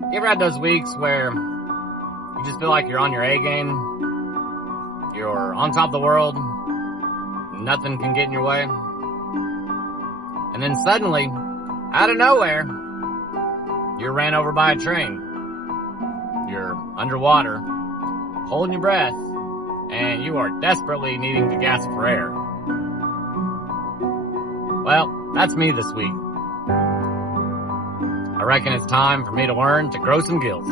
You ever had those weeks where you just feel like you're on your A game? You're on top of the world. Nothing can get in your way. And then suddenly, out of nowhere, you're ran over by a train. You're underwater, holding your breath, and you are desperately needing to gasp for air. Well, that's me this week. I reckon it's time for me to learn to grow some gills.